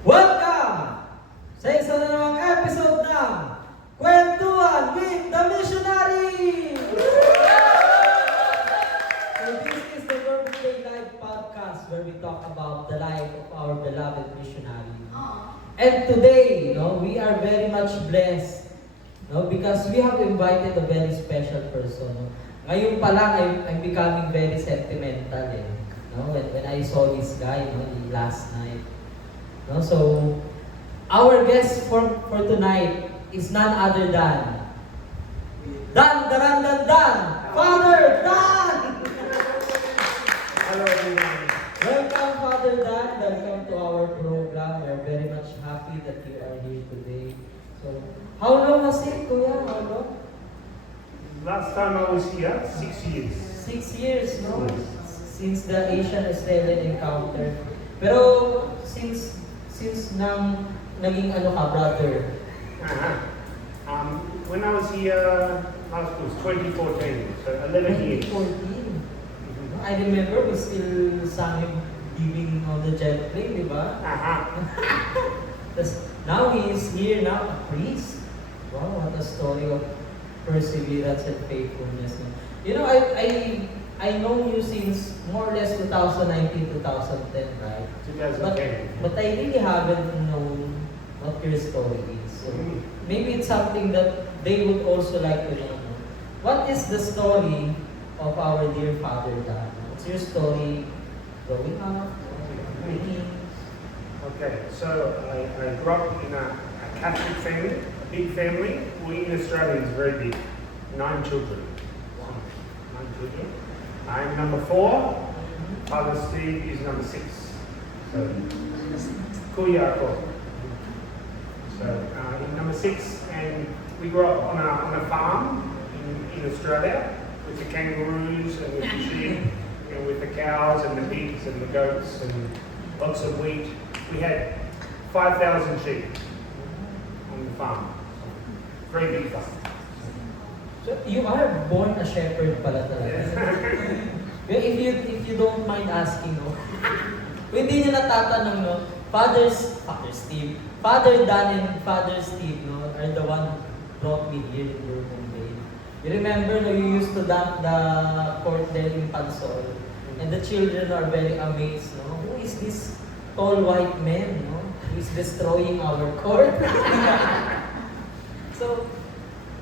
Welcome sa isa na namang episode ng Kwentuhan with the Missionary! So this is the Birthday Live podcast where we talk about the life of our beloved missionary. And today, we are very much blessed, because we have invited a very special person. Ngayon pa lang, I'm becoming very sentimental. When I saw this guy, last night. So, our guest for tonight is none other than Dan, Father Dan! Hello everyone. Welcome, Father Dan. Welcome to our program. We are very much happy that you are here today. So, how long was it, Kuya? How long? Last time I was here, 6 years. 6 years, no? Since the Asian-Australian encounter. Pero, since naging brother? When I was here, last was 2014, so 11 years. 2014. I remember we still sang him living on the jet plane, di ba? Now he is here now, a priest. Wow, what a story of perseverance and faithfulness. I know you since more or less 2019, 2010, right? 2010. But I really haven't known what your story is. So maybe it's something that they would also like to know. What is the story of our dear Father Dan? What's your story growing up? Okay, so I grew up in a Catholic family, a big family. We in Australia is very big, 9 children. 9 children. I'm number 4. Father Steve is number 6. So, Kuyako. So, in number 6, and we grew up on a farm in Australia with the kangaroos and with the sheep and with the cows and the pigs and the goats and lots of wheat. We had 5,000 sheep on the farm. Very big farm. So you are born a shepherd pala talaga. If you don't mind asking, hindi niyo natatanong, Father Dan and Father Steve, are the one who brought me here in Bourbon Bay. You remember, you used to dump the court there in Pansol, and the children are very amazed, who is this tall white man, who is destroying our court? So,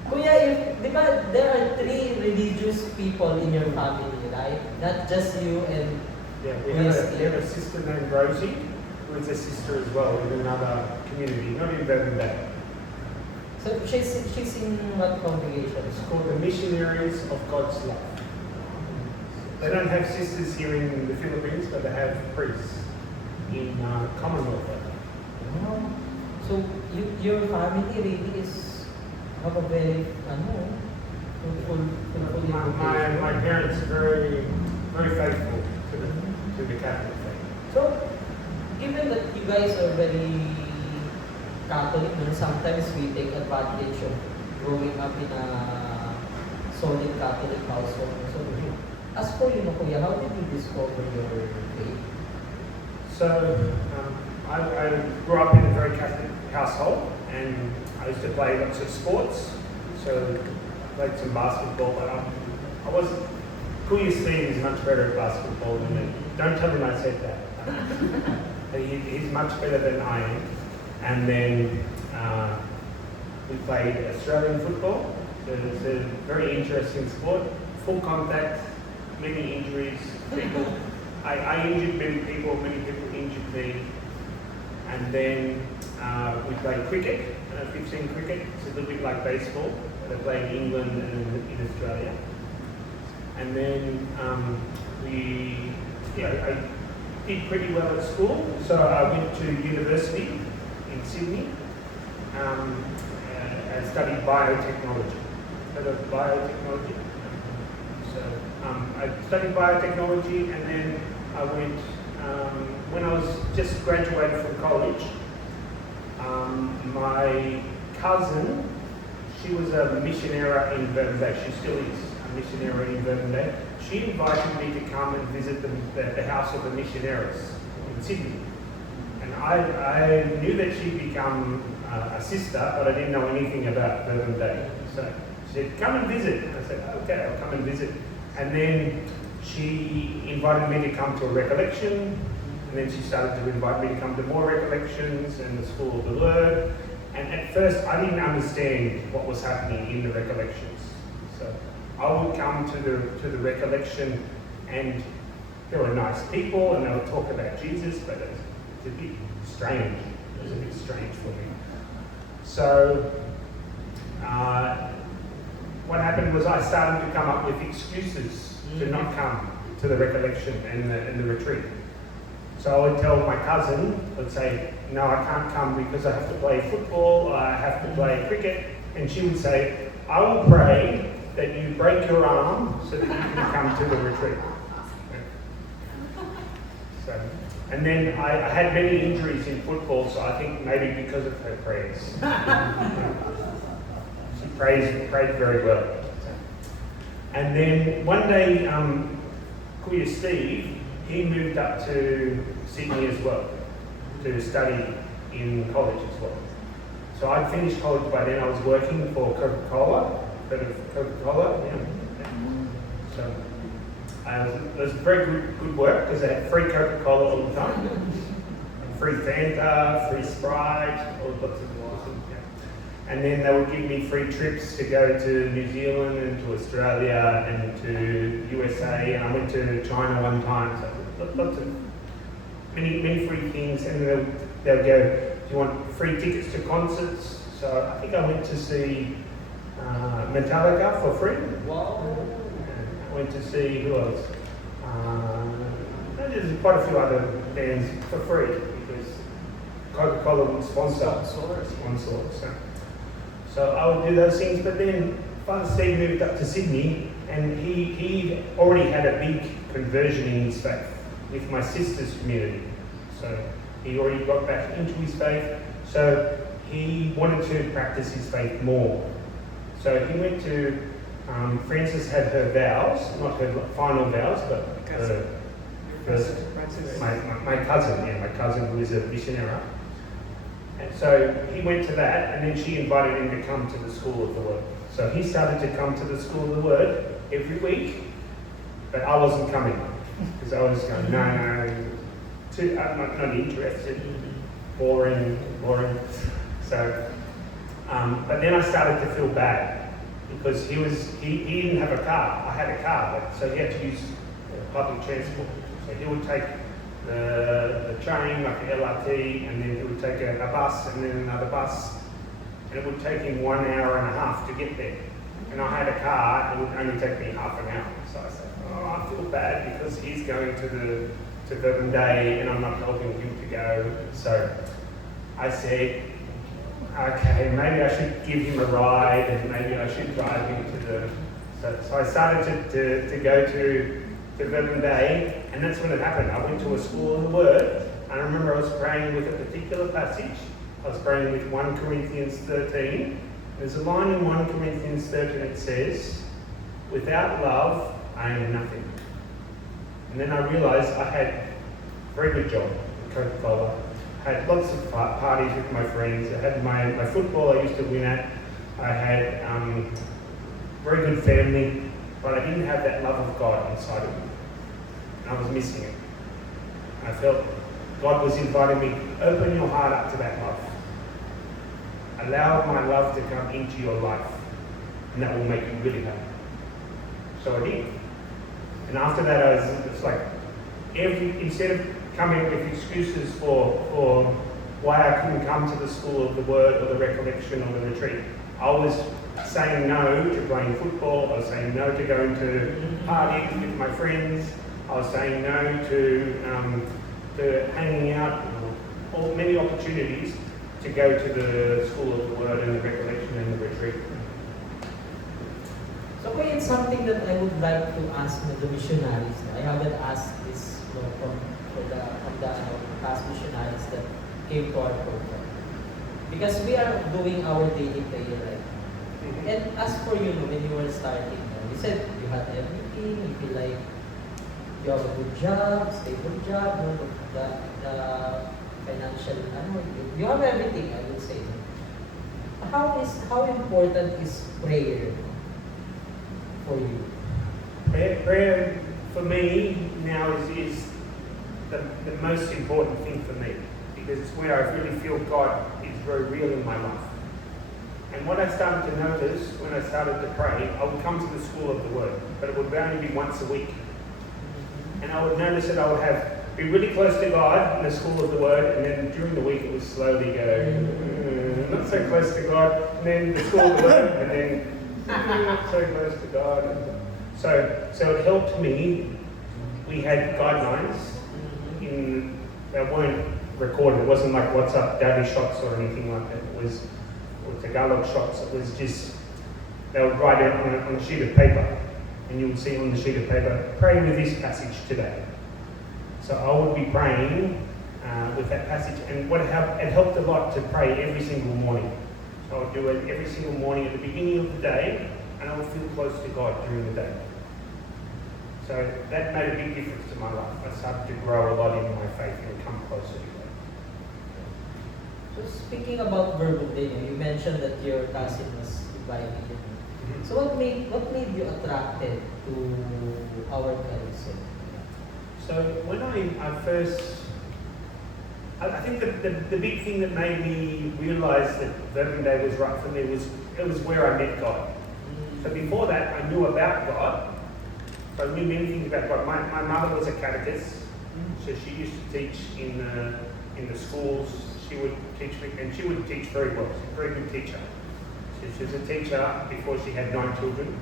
Kuya, di ba there are 3 religious people in your family, right? Not just you and yeah, we have a sister named Rosie, who is a sister as well in another community, not in Bourbon Bay. So she's in what congregation? It's called the Missionaries of God's Love. They don't have sisters here in the Philippines, but they have priests in Commonwealth. Oh. So your family really is have a very fruitful my parents are very faithful to the Catholic faith. So given that you guys are very Catholic, sometimes we take advantage of growing up in a solid Catholic household. So as for you, Kuya, how did you discover your faith? So I grew up in a very Catholic household, and I used to play lots of sports. So I played some basketball, but I wasn't. Kuya Steve is much better at basketball than me. Don't tell him I said that. He's much better than I am. And then we played Australian football. So it's a very interesting sport. Full contact, many injuries. I injured many people injured me. And then we played cricket, 15 cricket. It's a little bit like baseball. They play in England and in Australia. And then I did pretty well at school. So I went to university in Sydney and studied biotechnology. So I studied biotechnology, and then I went, when I was just graduated from college, my cousin, she was a missionary in Bourbon Bay. She still is a missionary in Bourbon Bay. She invited me to come and visit the House of the Missionaries in Sydney. And I knew that she'd become a sister, but I didn't know anything about Bourbon Day. So she said, come and visit. I said, okay, I'll come and visit. And then she invited me to come to a recollection, and then she started to invite me to come to more recollections and the School of the Word. And at first, I didn't understand what was happening in the recollections. So I would come to the recollection, and there were nice people, and they would talk about Jesus, but it's a bit strange. It was a bit strange for me. So what happened was I started to come up with excuses to not come to the recollection and the retreat. So I would tell my cousin, I'd say, no, I can't come because I have to play football, I have to play cricket. And she would say, I will pray that you break your arm so that you can come to the retreat. So, and then I had many injuries in football, so I think maybe because of her prayers. She prayed very well. And then one day, Kuya Steve, he moved up to Sydney as well to study in college as well. So I'd finished college by then. I was working for Coca-Cola. Heard of Coca-Cola? Yeah. So it was very good work because they had free Coca-Cola all the time, free Fanta, free Sprite, all lots of awesome. Yeah. And then they would give me free trips to go to New Zealand and to Australia and to USA. And I went to China one time. So lots of many free things. And they'll go, do you want free tickets to concerts? So I think I went to see Metallica for free. Wow. I went to see, who else? There's quite a few other bands for free because Coca-Cola would sponsor. So I would do those things, but then Father Steve moved up to Sydney and he already had a big conversion in his faith with my sister's community. So he already got back into his faith. So he wanted to practice his faith more. So he went to, Frances had her vows, not her final vows, but my cousin who is a missionary. And so he went to that, and then she invited him to come to the School of the Word. So he started to come to the School of the Word every week, but I wasn't coming because I was going, no, I'm not interested, boring. So, but then I started to feel bad because he didn't have a car. I had a car, but so he had to use public transport. So he would take the train, like the LRT, and then he would take a bus and then another bus, and it would take him 1 hour and a half to get there. And I had a car, it would only take me half an hour. So I said, I feel bad because he's going to Bourbon Day and I'm not helping him to go. So I said, okay, maybe I should give him a ride and maybe I should drive him to the... So I started to go to Bourbon Day, and that's when it happened. I went to a School of the Word, and I remember I was praying with a particular passage. I was praying with 1 Corinthians 13. There's a line in 1 Corinthians 13 that says, without love, I am nothing. And then I realised I had a very good job at Coca-Cola. I had lots of parties with my friends. I had my football I used to win at. I had very good family, but I didn't have that love of God inside of me. And I was missing it. I felt God was inviting me, open your heart up to that love. Allow my love to come into your life, and that will make you really happy. So I did. And after that, it's like instead of coming up with excuses for why I couldn't come to the School of the Word or the recollection or the retreat, I was saying no to playing football. I was saying no to going to parties with my friends. I was saying no to hanging out, or many opportunities to go to the School of the Word and the recollection and the retreat. So it's something that I would like to ask the missionaries. I haven't asked this from the past missionaries that came to our program. Because we are doing our daily prayer, right? And as for you, when you were starting, you said you had everything, you feel like you have a good job, stable job, the financial financial, you have everything, I would say. How important is prayer for you? Prayer for me now is the most important thing for me, because it's where I really feel God is very real in my life. And what I started to notice when I started to pray, I would come to the school of the Word, but it would only be once a week. And I would notice that I would be really close to God in the school of the Word, and then during the week it would slowly go, not so close to God, and then the school of the Word, and then not so close to God. So it helped me. We had guidelines that weren't recorded. It wasn't like WhatsApp daily shots or anything like that. It was Tagalog shots. It was just, they would write it on a sheet of paper, and you would see on the sheet of paper, pray with this passage today. So I would be praying with that passage, and it helped a lot to pray every single morning. So I would do it every single morning at the beginning of the day, and I would feel close to God during the day. So that made a big difference to my life. I started to grow a lot in my faith and come closer to God. So speaking about Verbum Day, you mentioned that your cousin was invited you. So what made you attracted to our cousin? So when I first, I think the big thing that made me realise that Verbum Day was right for me was it was where I met God. So before that, I knew about God. So I knew many things about God. My mother was a catechist, so she used to teach in the schools. She would teach me, and she would teach very well. She's a very good teacher. She was a teacher before she had 9 children,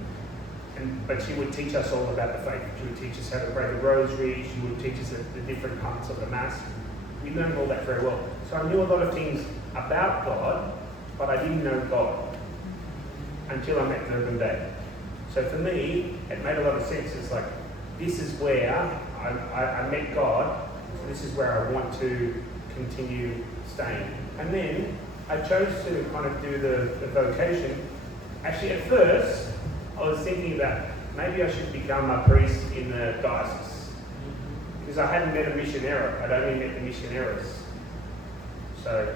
but she would teach us all about the faith. She would teach us how to pray the rosary. She would teach us the different parts of the Mass. We learned all that very well. So I knew a lot of things about God, but I didn't know God until I met Verbum Day. So for me, it made a lot of sense. It's like, this is where I met God, so this is where I want to continue staying. And then I chose to kind of do the vocation. Actually, at first, I was thinking about maybe I should become a priest in the diocese, because I hadn't met a missionary. I'd only met the missionaries. So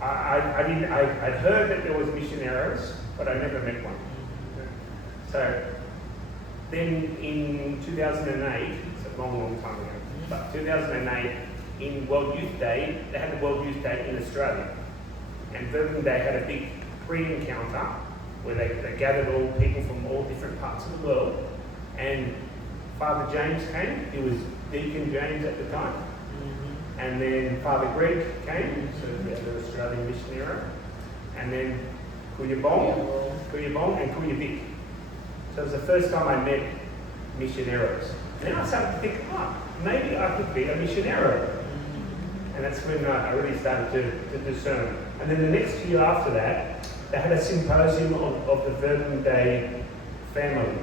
I'd heard that there was missionaries, but I never met one. So then in 2008, it's a long time ago, but 2008, in World Youth Day, they had the World Youth Day in Australia. And Verbum Day had a big pre-encounter where they gathered all people from all different parts of the world. And Father James came, he was Deacon James at the time. And then Father Greg came, so the Australian missionary. And then Kuyabong and Kuyavic. So it was the first time I met missionaries. And then I started to think, maybe I could be a missionary. And that's when I really started to discern. And then the next year after that, they had a symposium of the Verbum Day family.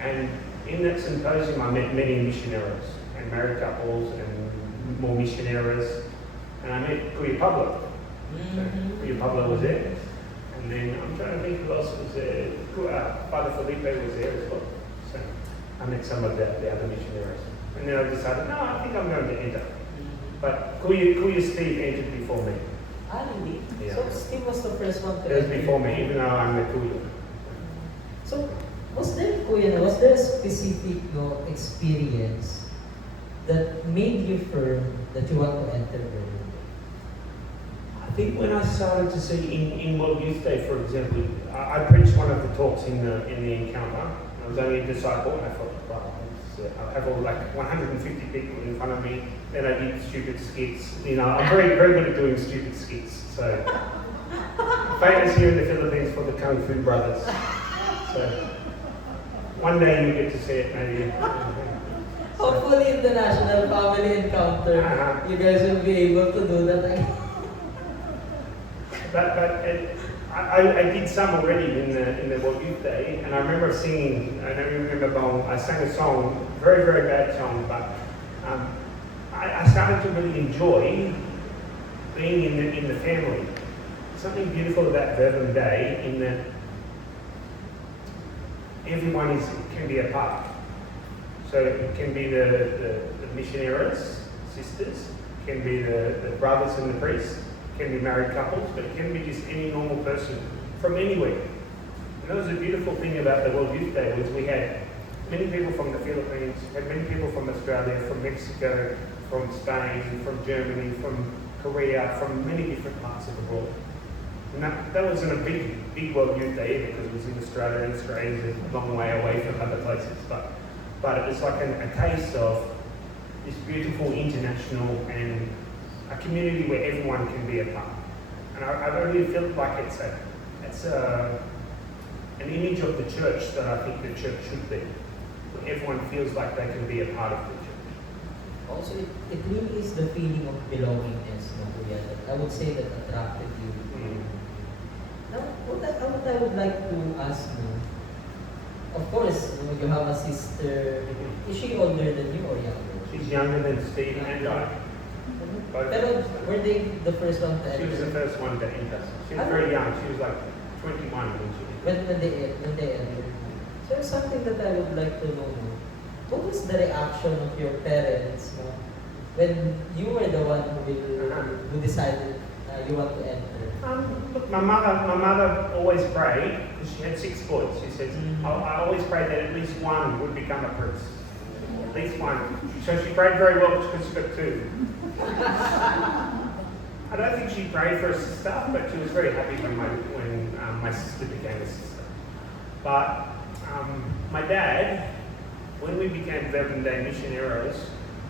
And in that symposium, I met many missionaries and married couples and more missionaries. And I met Kuya Pablo. So Kuya Pablo was there. And then I'm trying to think who else was there. Father Felipe was there as well. So I met some of the other missionaries. And then I decided, no, I think I'm going to enter. But Kuya Steve entered before me. Really? Yeah. So Steve was the first one to It was enter. before me, even though I'm a Kuya. So was there a specific experience that made you firm that you want to enter Verbum? I think when I started to see in World Youth Day, for example, I preached one of the talks in the encounter. I was only a disciple, and I thought, wow, I have all like 150 people in front of me. Then I did stupid skits. You know, I'm very, very good at doing stupid skits. So famous here in the Philippines for the Kung Fu Brothers. So one day you get to see it, maybe. Hopefully in the National Family Encounter, you guys will be able to do that again. But I did some already in the World Youth Day, and I remember singing. I don't remember I sang a song, very, very bad song, but I started to really enjoy being in the family. Something beautiful about Verbum Day in that everyone can be a part. So it can be the missionaries, sisters, can be the brothers and the priests, can be married couples, but it can be just any normal person from anywhere. And that was a beautiful thing about the World Youth Day was we had many people from the Philippines, had many people from Australia, from Mexico, from Spain, from Germany, from Korea, from many different parts of the world. And that wasn't a big World Youth Day either because it was in Australia, and Australia is a long way away from other places. But it was like a taste of this beautiful international and a community where everyone can be a part. And I really feel like it's an image of the church that I think the church should be, where everyone feels like they can be a part of the church. Also, it really is the feeling of belongingness, no, Kuya, that I would say that attracted you. Now, what I would like to ask you, of course, you have a sister. Is she older than you or younger? She's younger than Steve and I. Pero were they the first one to enter? She was the first one to enter. She was very young. She was like 21 when she entered. When they entered. So something that I would like to know, what was the reaction of your parents, no, when you were the one who decided you want to enter? Look, my mother always prayed because she had 6 boys. She says, I always prayed that at least one would become a priest. At least one. So she prayed very well because she got 2. I don't think she prayed for a sister, but she was very happy when my sister became a sister. But my dad, when we became Verbum Dei missionaries,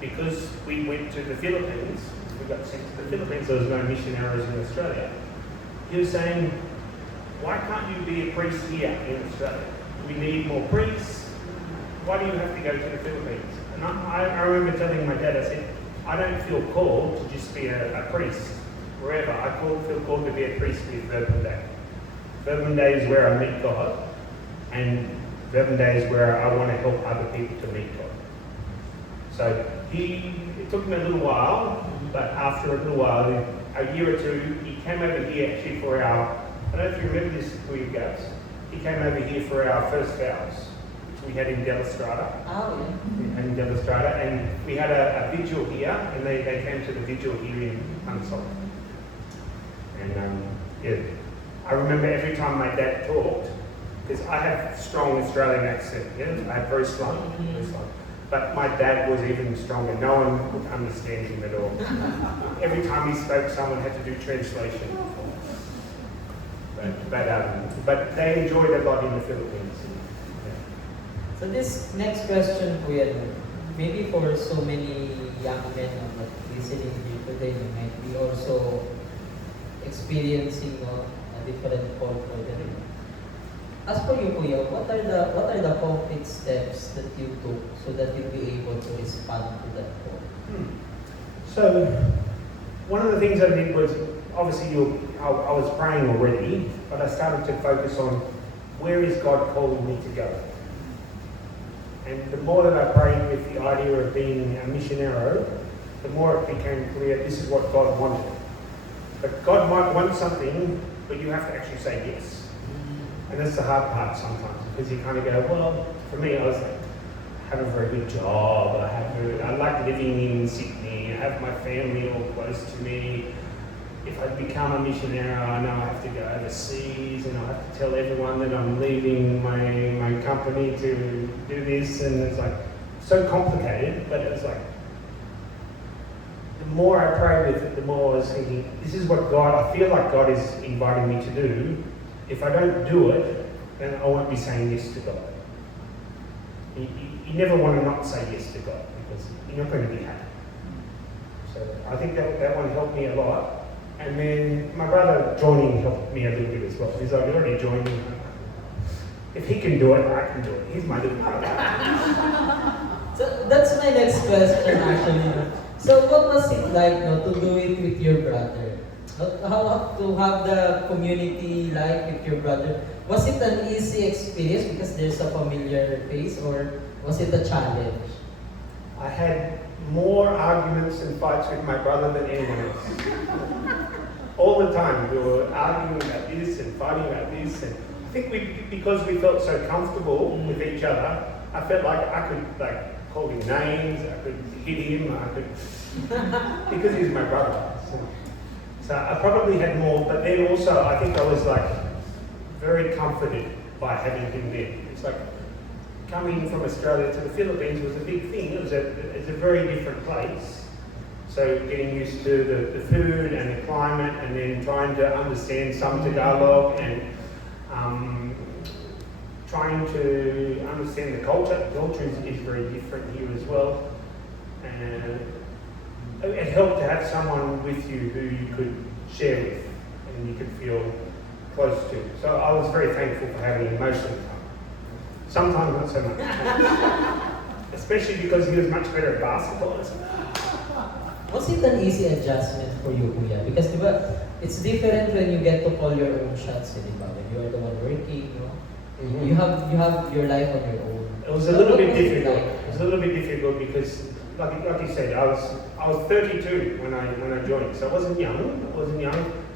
because we went to the Philippines, we got sent to the Philippines, there was no missionaries in Australia. He was saying, why can't you be a priest here in Australia? We need more priests. Why do you have to go to the Philippines? And I remember telling my dad, I said, I don't feel called to just be a priest wherever. I feel called to be a priest with Verbum Dei. Verbum Dei is where I meet God, and Verbum Dei is where I want to help other people to meet God. So it took me a little while, but after a little while, a year or 2, he came over here actually for our, I don't know if you remember this, Kuya Gabs, he came over here for our first vows, which we had in Delastrada. Oh, yeah. In Delastrada, and we had a vigil here, and they came to the vigil here in Unsalt. And yeah, I remember every time my dad talked, because I have strong Australian accent, yeah, I have very slight, very slight. But my dad was even stronger. No one could understand him at all. Every time he spoke, someone had to do translation. But they enjoyed a lot in the Philippines. Yeah. So this next question, Kuya, maybe for so many young men listening here today, you might be also experiencing a different call for them. As for you, Kuya, what are the concrete steps that you took so that you'll be able to respond to that call? So, one of the things I did was, obviously I was praying already, but I started to focus on where is God calling me to go. And the more that I prayed with the idea of being a missionary, the more it became clear this is what God wanted. But God might want something, but you have to actually say yes. And that's the hard part sometimes, because you kind of go, well, for me, I was like, I have a very good job, I like living in Sydney, I have my family all close to me. If I become a missionary, I know I have to go overseas, and I have to tell everyone that I'm leaving my company to do this, and it's like, so complicated, but it was like, the more I prayed with it, the more I was thinking, this is what I feel like God is inviting me to do. If I don't do it, then I won't be saying yes to God. You never want to not say yes to God, because you're not going to be happy. So I think that one helped me a lot. And then my brother joining helped me a little bit as well. He's like, already joined me. If he can do it, I can do it. He's my little brother. So that's my next question actually. So what was it like to do it with your brother? How to have the community life with your brother? Was it an easy experience because there's a familiar face, or was it a challenge? I had more arguments and fights with my brother than anyone else. All the time we were arguing about this and fighting about this, and I think because we felt so comfortable with each other, I felt like I could call him names, I could hit him, because he was my brother. So I probably had more, but then also I think I was like very comforted by having him there. It's like coming from Australia to the Philippines was a big thing. It's a very different place. So getting used to the food and the climate, and then trying to understand some Tagalog, and trying to understand the culture. The culture is very different here as well. And it helped to have someone with you who you could share with and you could feel close to. So I was very thankful for having him most of the time. Sometimes not so much. Especially because he was much better at basketball. Was it an easy adjustment for you, Kuya? Because diba, it's different when you get to call your own shots, diba? When you are the one working, you know? Mm-hmm. You have your life on your own. It was a little bit difficult. It was a little bit difficult because, like you said, I was 32 when I joined, so I wasn't young.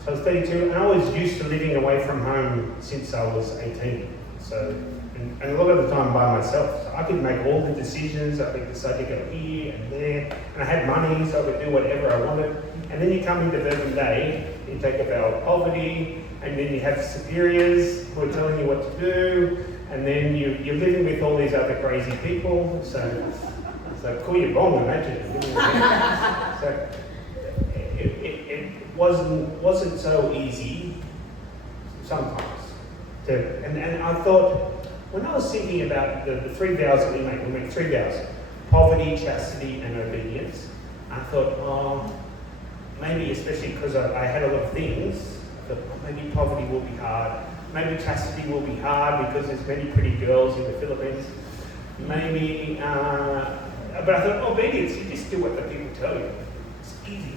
So I was 32, and I was used to living away from home since I was 18. So, and a lot of the time by myself. So I could make all the decisions. I could decide to go here and there, and I had money, so I could do whatever I wanted. And then you come into Verbum Day, you take a vow of poverty, and then you have superiors who are telling you what to do, and then you're living with all these other crazy people. So it's like, cool, you're wrong, imagine. So it wasn't so easy sometimes. And I thought, when I was thinking about the 3 vows that we make 3 vows: poverty, chastity, and obedience. I thought, oh, maybe especially because I had a lot of things, I thought, oh, maybe poverty will be hard. Maybe chastity will be hard because there's many pretty girls in the Philippines. Maybe, but I thought, obedience, you just do what the people tell you. It's easy.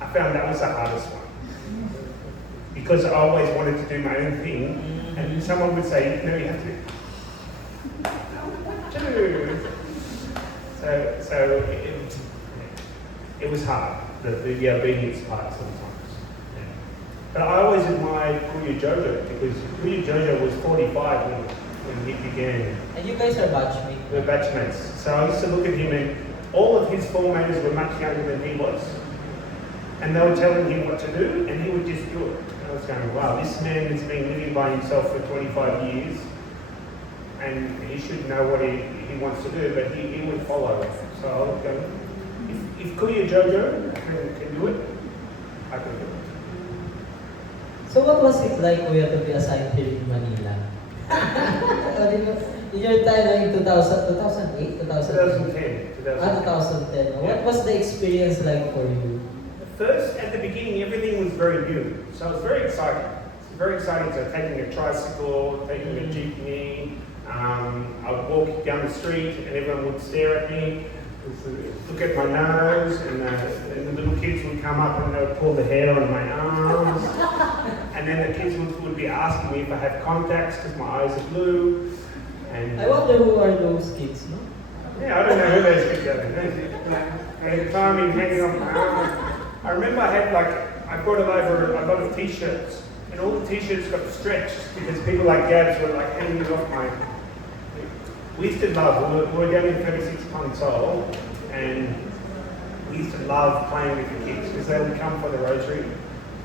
I found that was the hardest one. Because I always wanted to do my own thing, and someone would say, no, you have to. So it was hard, the obedience part sometimes. Yeah. But I always admired Kuya Jojo, because Kuya Jojo was 45 when he began. And you guys are batchmates. We're batchmates. So I used to look at him, and all of his formators were much younger than he was. And they were telling him what to do, and he would just do it. I was going, wow, this man has been living by himself for 25 years, and he should know what he wants to do, but he would follow. So I would go, if Kuya Jojo can do it, I can do it. So what was it like, Kuya, to be assigned here in Manila? In your time, in 2008? 2010. 2010. What was the experience like for you? First, at the beginning, everything was very new. So it was very exciting. It was very exciting. So taking a tricycle, taking a jeepney. I would walk down the street and everyone would stare at me, look at my nose, and the little kids would come up and they would pull the hair on my arms. And then the kids would be asking me if I have contacts because my eyes are blue. And I wonder who are those kids, no? Yeah, I don't know who those kids are. They climbing, hanging off my arm. I remember I brought over a lot of t-shirts, and all the t-shirts got stretched because people like Gabs were like hanging off my. We used to love, we were down in 36 Console, and we used to love playing with the kids because they would come for the rosary,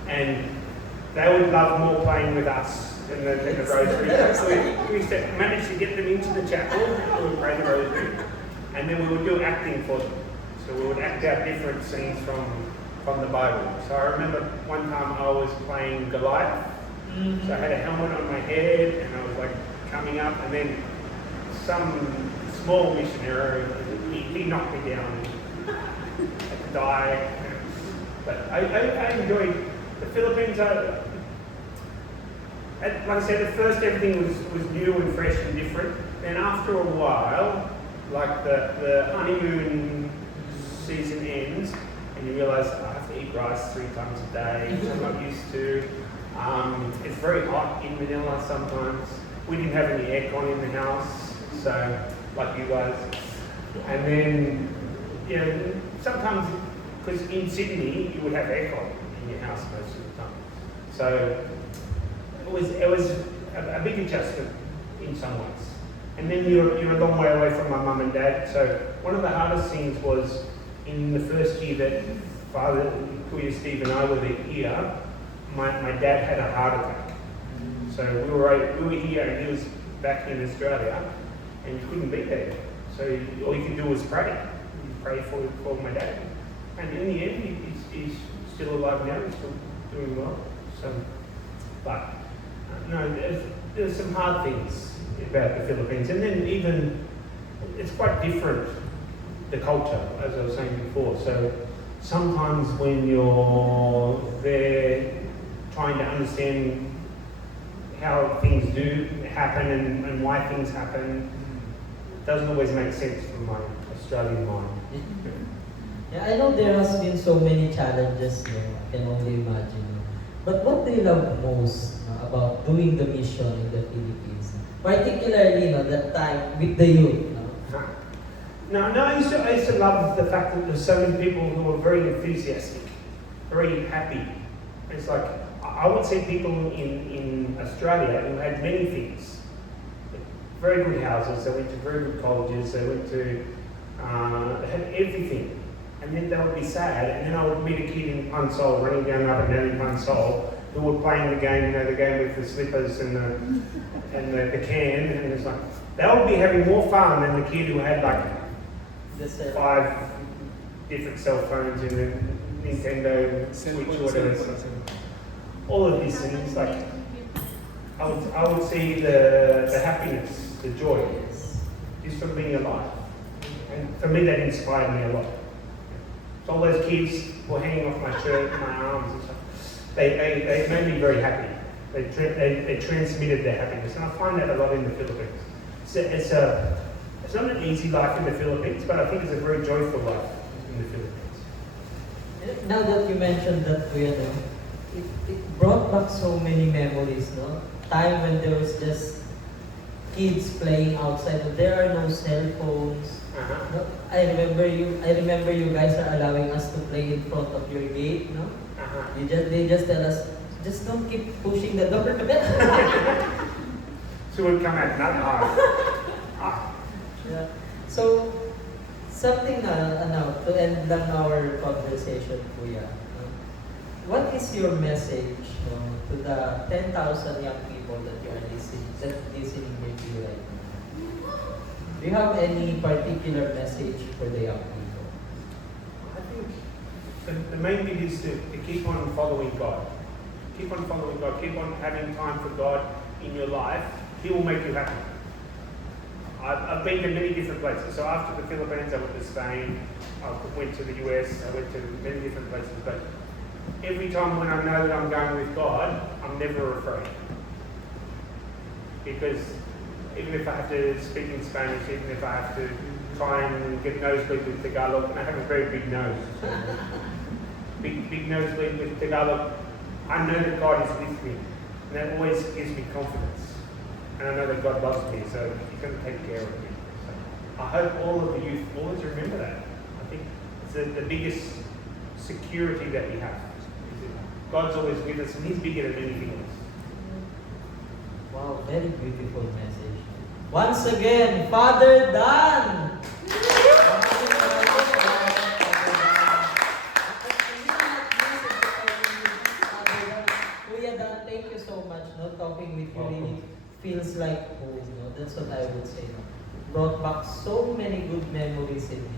and they would love more playing with us than the rosary. So we used to manage to get them into the chapel, we would pray the rosary, and then we would do acting for them. So we would act out different scenes from the Bible. So I remember one time I was playing Goliath. So I had a helmet on my head and I was like coming up, and then some small missionary, he knocked me down. I had to die. But I enjoyed the Philippines. Like I said, at first everything was new and fresh and different. Then after a while, like the honeymoon season ends, and you realise I have to eat rice 3 times a day, which I'm not used to. It's very hot in Manila sometimes. We didn't have any aircon in the house, so like you guys. And then, you know, sometimes, because in Sydney you would have aircon in your house most of the time. So it was a big adjustment in some ways. And then you're a long way away from my mum and dad. So one of the hardest things was in the first year that Father Kuya Steve and I were here, my dad had a heart attack. So we were here and he was back in Australia and he couldn't be there. So all you could do was pray. Pray for my dad. And in the end, he's still alive now, he's still doing well. So, but no, there's some hard things about the Philippines. And then even, it's quite different, the culture, as I was saying before. So sometimes when you're there trying to understand how things do happen and why things happen, it doesn't always make sense from my Australian mind. Yeah, I know there has been so many challenges, I can only imagine. But what do you love most about doing the mission in the Philippines? Particularly, that time with the youth. No, I used to love the fact that there's so many people who are very enthusiastic, very happy. It's like, I would see people in Australia who had many things. Very good houses, they went to very good colleges, they went to, they had everything. And then they would be sad, and then I would meet a kid in Pansol, running down up and down in Pansol, who were playing the game, the game with the slippers and the can, and it's like, they would be having more fun than the kid who had like 5 different cell phones and a Nintendo Switch or whatever. All of these things, like, I would see the happiness, the joy, just from being alive. And for me, that inspired me a lot. So all those kids were hanging off my shirt, my arms and stuff. They made me very happy. They transmitted their happiness, and I find that a lot in the Philippines. It's not an easy life in the Philippines, but I think it's a very joyful life in the Philippines. Now that you mentioned that, it brought back so many memories, no? Time when there was just kids playing outside. There are no cell phones. No? I remember you guys are allowing us to play in front of your gate, no? They just tell us, just don't keep pushing the door. So we'd come at not hard. Yeah. So something now to end lang our conversation, Kuya. What is your message to the 10,000 young people that you are listening with you right now? Do you have any particular message for the young people? I think the main thing is to keep on following God. Keep on following God. Keep on having time for God in your life. He will make you happy. I've been to many different places. So after the Philippines, I went to Spain. I went to the US. I went to many different places. But every time when I know that I'm going with God, I'm never afraid. Because even if I have to speak in Spanish, even if I have to try and get nosebleed with Tagalog, and I have a very big nose, so big nosebleed with Tagalog, I know that God is with me, and that always gives me confidence. And I know that God loves me, so He's going to take care of me. So I hope all of the youth always remember that. I think it's the biggest security that we have. God's always with us, and He's bigger than anything else. Wow, very beautiful message. Once again, Father Dan! Kuya Dan, thank you so much. Talking with you really feels like home. That's what I would say. Brought back so many good memories in me.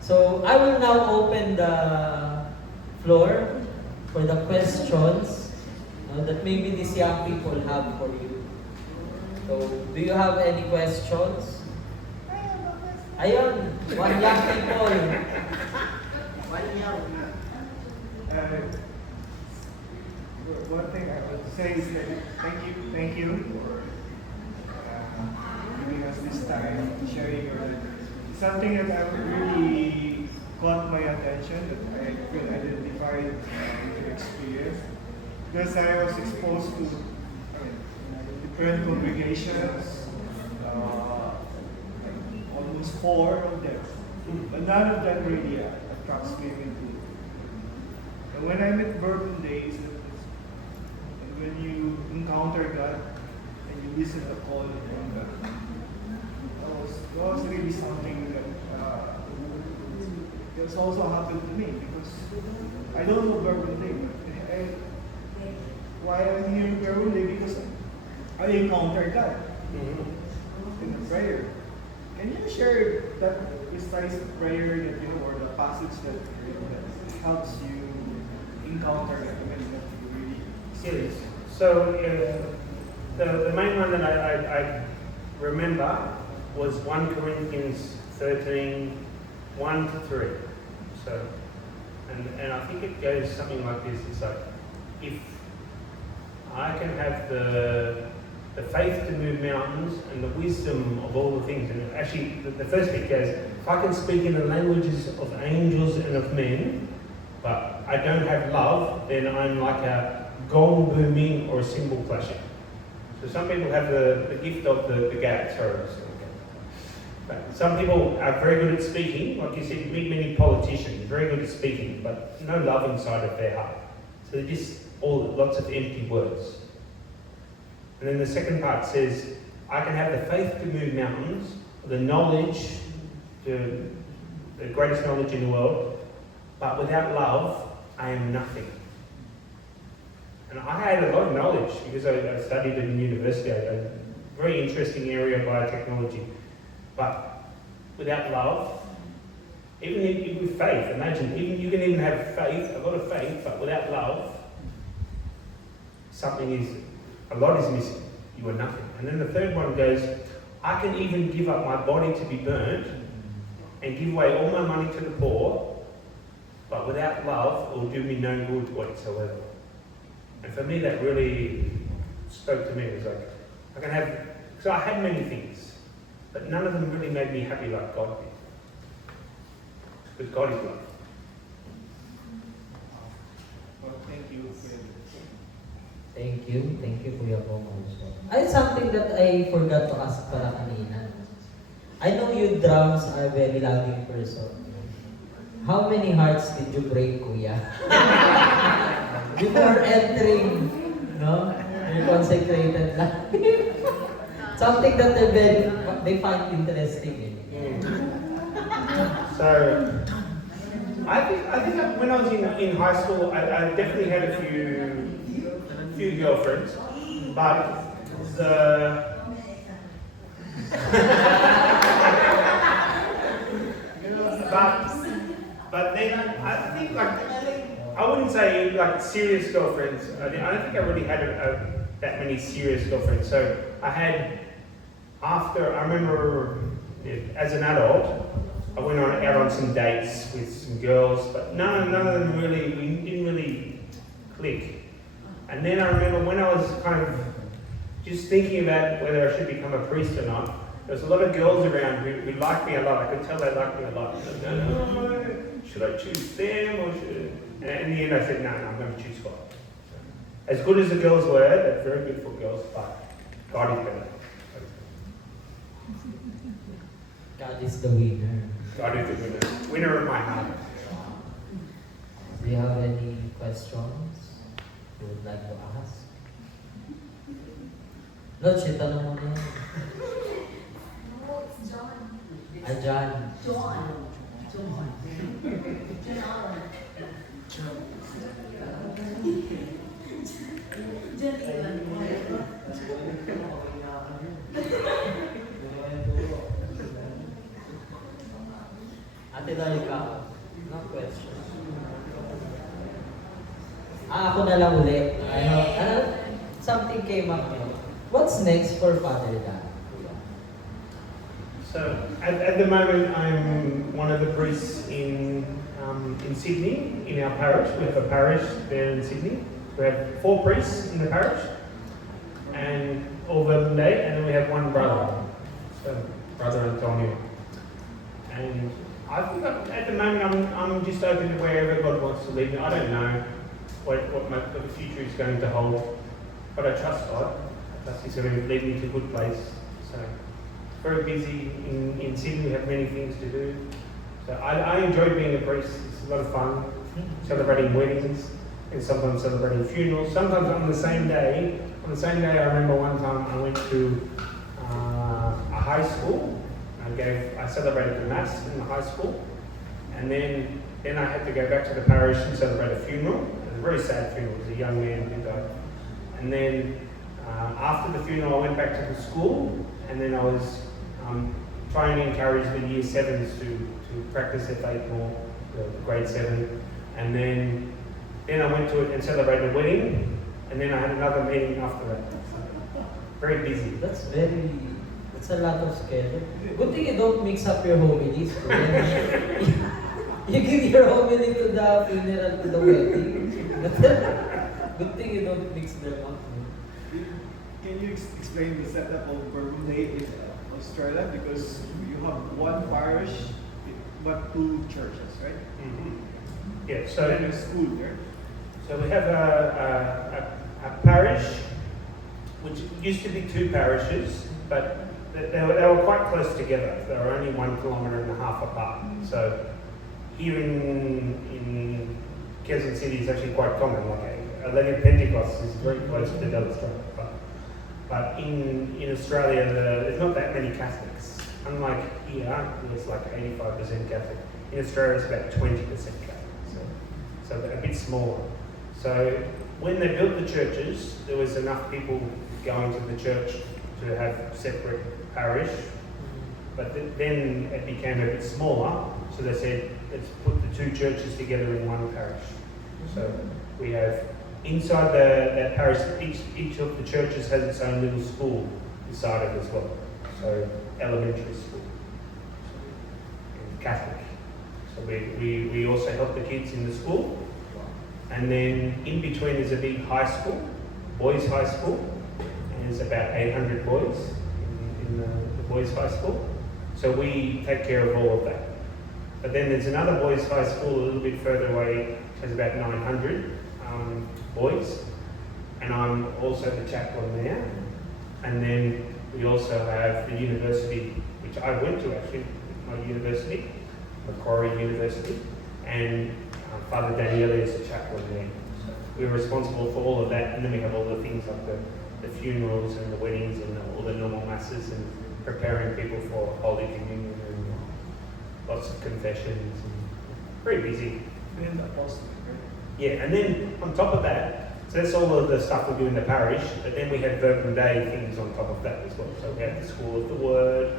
So I will now open the floor for the questions that maybe these young people have for you. So, do you have any questions? Ayun, one young people. One young. One thing I would say is that thank you for giving us this time, sharing your something that really caught my attention, that I feel identified with your experience. Because I was exposed to different congregations, almost 4 of them, but none of them really attracts me into. And when I'm at Bourbon Days, and when you encounter God and you listen to the call from God, was really something that it's also happened to me because I don't know verbal day, but why I'm here verbal day because I encountered God in a prayer. Can you share that precise prayer that or the passage that that helps you encounter that when you really Yes. So the main one that I remember was 1 Corinthians 13, 1 to 3. So, and I think it goes something like this. It's like, if I can have the faith to move mountains and the wisdom of all the things, and actually the first bit goes, if I can speak in the languages of angels and of men, but I don't have love, then I'm like a gong booming or a cymbal clashing. So some people have the gift of the gab, sorry. But some people are very good at speaking, like you said, meet many politicians, very good at speaking, but no love inside of their heart. So they're just lots of empty words. And then the second part says, I can have the faith to move mountains, the knowledge, the greatest knowledge in the world, but without love, I am nothing. And I had a lot of knowledge because I studied in university, a very interesting area of biotechnology. But without love, even with faith, imagine, you can even have faith, a lot of faith, but without love, a lot is missing. You are nothing. And then the third one goes, I can even give up my body to be burnt and give away all my money to the poor, but without love, it will do me no good whatsoever. And for me, that really spoke to me. It was like, I can have, so I had many things, but none of them really made me happy like God did. Because God is love. Well, thank you. Thank you, Kuya Bong also. Ay, something that I forgot to ask para kanina. I know you drums are a very loving person. How many hearts did you break, Kuya? Before entering, no? Your consecrated life. Something that they find interesting. So, I think when I was in high school, I definitely had a few girlfriends, but but then I think I wouldn't say like serious girlfriends. I don't think I really had that many serious girlfriends. So I had I remember as an adult, I went out on some dates with some girls, but none of them really, we didn't really click. And then I remember when I was kind of just thinking about whether I should become a priest or not, there was a lot of girls around who liked me a lot. I could tell they liked me a lot. Should I choose them or should I? And in the end I said, no, I'm going to choose God. As good as the girls were, they're very beautiful girls, but God is better. God is the winner. God is the winner of my heart. Do you have any questions you would like to ask? Lord, tanong mo na yan. No, it's John. John. John. John. Ate Dali ka. No question. Ako na lang ulit. Something came up. What's next for Father Dan? So at the moment, I'm one of the priests in Sydney, in our parish. We have a parish there in Sydney. We have 4 priests in the parish, and all Virgin Day, and then we have one brother, so Brother Antonio. And I think at the moment I'm just open to wherever God wants to lead me. I don't know what the future is going to hold, but I trust God. I trust He's going to lead me to a good place. So very busy in Sydney. We have many things to do. So I enjoy being a priest. It's a lot of fun, celebrating weddings and sometimes celebrating funerals. Sometimes on the same day. On the same day, I remember one time I went to a high school I celebrated the Mass in the high school, and then I had to go back to the parish and celebrate a funeral. It was a very sad funeral. It was a young man who died. And then after the funeral, I went back to the school, and then I was trying to encourage the year 7s to practice their faith more, the grade 7. And then I went to it and celebrated a wedding, and then I had another meeting after that. Very busy. That's a lot of schedule. Good thing you don't mix up your homilies. You give your homily to the funeral, to the wedding. Good thing you don't mix them up. Can you explain the setup of Verbum Day in Australia? Because you have one parish but two churches, right? Mm-hmm. Yeah, So then a school there. So we have a parish, which used to be 2 parishes, but they were quite close together. They were only 1.5 kilometres apart. So here in Quezon City is actually quite common. Like a Lady Pentecost is very close to Dallas. But in Australia, there's not that many Catholics. Unlike here, it's like 85% Catholic. In Australia, it's about 20% Catholic. So they're a bit smaller. So when they built the churches, there was enough people going to the church to have separate parish. But then it became a bit smaller, so they said, let's put the 2 churches together in one parish. So we have inside that parish, each of the churches has its own little school inside it as well. So elementary school, Catholic. So we also help the kids in the school. And then in between is a big high school, boys' high school, and there's about 800 boys in the boys' high school. So we take care of all of that. But then there's another boys' high school a little bit further away, which has about 900 boys, and I'm also the chaplain there. And then we also have the university, which I went to actually, my university, Macquarie University, and Father Daniele is the chaplain there. So we're responsible for all of that, and then we have all the things like the funerals and the weddings and all the normal masses and preparing people for Holy Communion and lots of confessions. And very busy. And apostolic, right? Yeah, and then on top of that, so that's all of the stuff we do in the parish, but then we have Verbum Day things on top of that as well. So we have the School of the Word,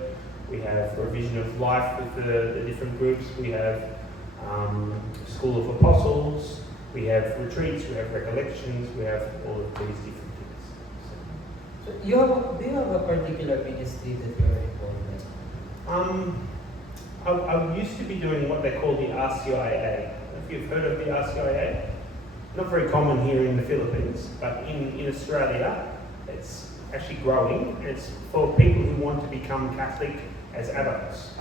we have Revision of Life with the different groups, we have School of Apostles, we have retreats, we have recollections, we have all of these different things. So do you have a particular ministry that you're involved in? I used to be doing what they call the RCIA. If you've heard of the RCIA, not very common here in the Philippines, but in Australia, it's actually growing. It's for people who want to become Catholic as adults.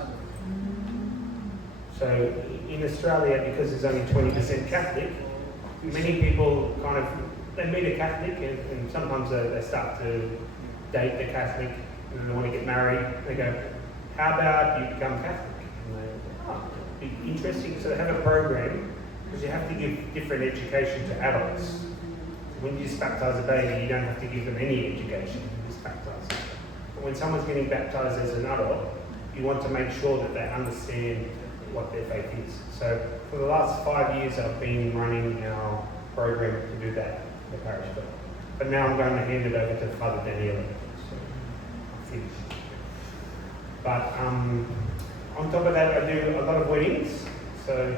So in Australia, because there's only 20% Catholic, many people they meet a Catholic and sometimes they start to date the Catholic and they want to get married. They go, how about you become Catholic? And they go, oh, it'd be interesting. So they have a program because you have to give different education to adults. So when you just baptize a baby, you don't have to give them any education, you just baptize them. But when someone's getting baptized as an adult, you want to make sure that they understand what their faith is. So for the last 5 years, I've been running our program to do that, the parish. But now I'm going to hand it over to Father Daniele. So I'm finished. But on top of that, I do a lot of weddings. So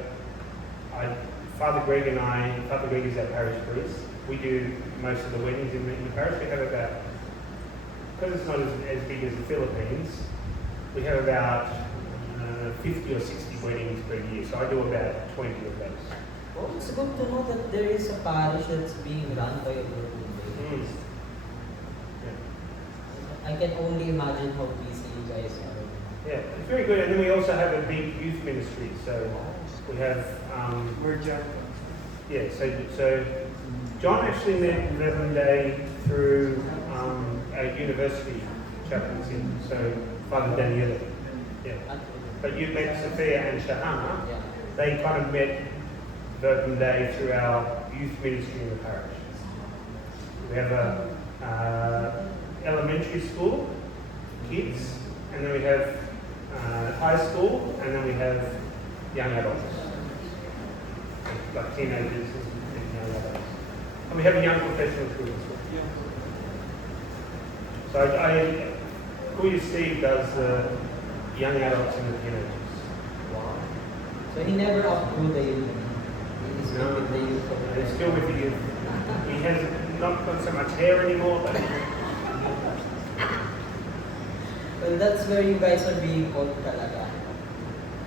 Father Greg is our parish priest. We do most of the weddings in the parish. We have about, because it's not as big as the Philippines, we have about 50 or 60 weddings per year. So I do about 20 of those. Well, it's good to know that there is a parish that's being run by a group. Yeah. I can only imagine how busy you guys are. Yeah, it's very good. And then we also have a big youth ministry. So we have Where John yeah. So John actually met Reverend Day through a university chaplaincy. So Father Daniele. Yeah. But you met Sophia and Shahana. Yeah. They kind of met Verbum Day through our youth ministry in the parish. We have a elementary school, kids, and then we have high school, and then we have young adults, like teenagers and young adults. And we have a young professional crew as well. So Kuya Steve does the young adults and the teenagers. Wow. So he never outgrew the youth. He's still with the youth. He's still with the youth. He has not got so much hair anymore, but Well, that's where you guys are being called talaga.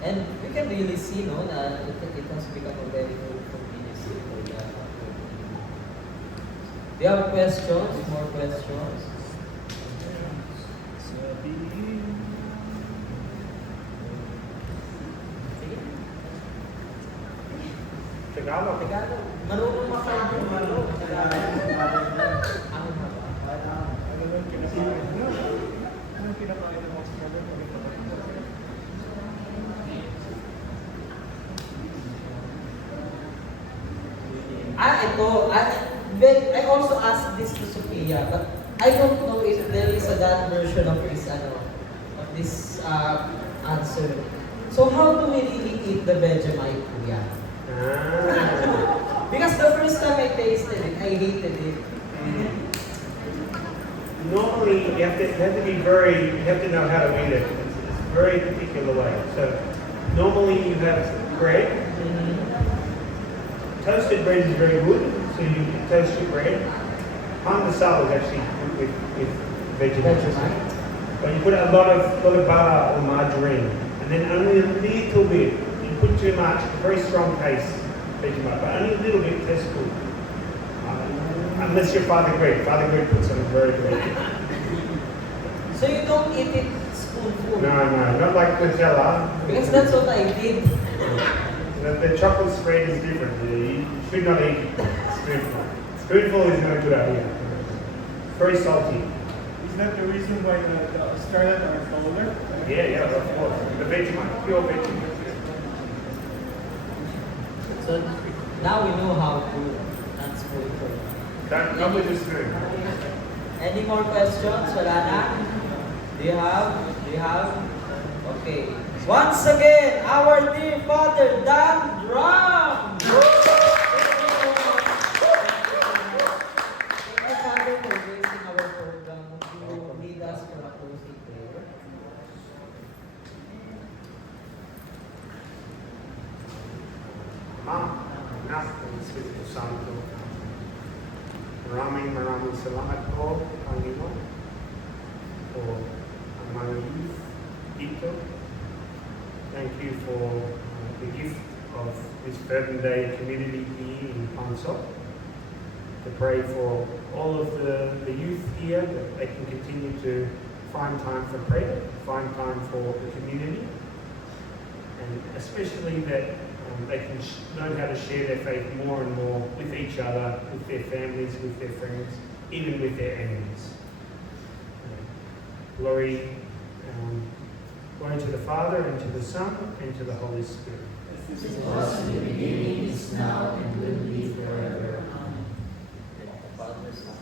And we can really see, no, that it has become a very fruitful ministry for the Do you have questions? More questions? Tagalog. Tagalog. Marunong makaupo, marunong. Tagalog. Ano na ba? Anong kinakain ng mga scholar? Ito. I also asked this to Sophia, but I don't know if there is a that version of this answer. So how do we really eat the Vegemite, Kuya? Because the first time I tasted it, I hated it. Normally, you have to know how to eat it. It's a very particular way. So, normally you have bread. Toasted bread is very good. So you toast your bread. Pandesal is actually good with Vegemite. But you put a lot of butter or margarine, and then only a little bit. You put too much, very strong taste Vegemite, but only a little bit tastes good. Unless you're Father Greg. Father Greg puts on very good. So you don't eat it spoonful? No, not like Nutella. Because that's what I did. The chocolate spread is different. You should not eat spoonful. Spoonful is no good idea. Very salty. Is that the reason why the Australian are taller? Yeah, of course. The Vegemite, pure Vegemite. So now we know how to not spoonful. Not with the spoon. Any more questions? Wala na? Do you have? Okay. Once again, our dear Father Dan Drum! Thank you, Father, for gracing our program. Would you lead us for a closing prayer? Ama, Anak, and Espiritu Santo. Maraming salamat po, Panginoon, for ang mga youth dito. Thank you for the gift of this Burden Day community here in Pansop. To pray for all of the youth here that they can continue to find time for prayer, find time for the community, and especially that they can learn how to share their faith more and more with each other, with their families, with their friends, even with their enemies. Glory to the Father, and to the Son, and to the Holy Spirit. As it was in the beginning, is now, and will be forever. Amen. Father, Son,